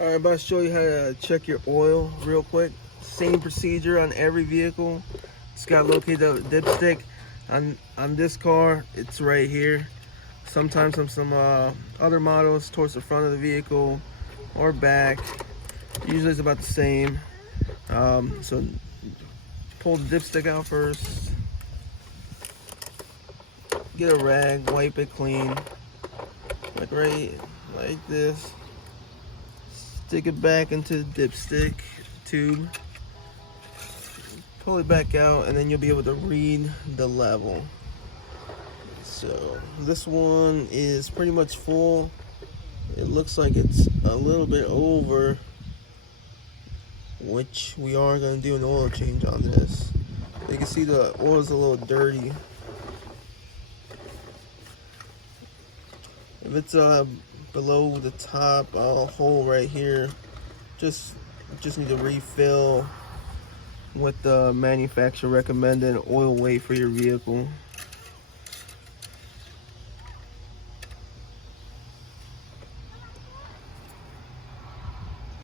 Alright, about to show you how to check your oil real quick. Same procedure on every vehicle. Just gotta locate the dipstick. On this car, it's right here. Sometimes on some other models, towards the front of the vehicle or back. Usually it's about the same. So pull the dipstick out first. Get a rag, wipe it clean, like this. Stick it back into the dipstick tube. Pull it back out, and then you'll be able to read the level. So this one is pretty much full. It looks like it's a little bit over, which we are going to do an oil change on this. You can see the oil is a little dirty. If it's below the top hole right here, just need to refill with the manufacturer recommended oil weight for your vehicle.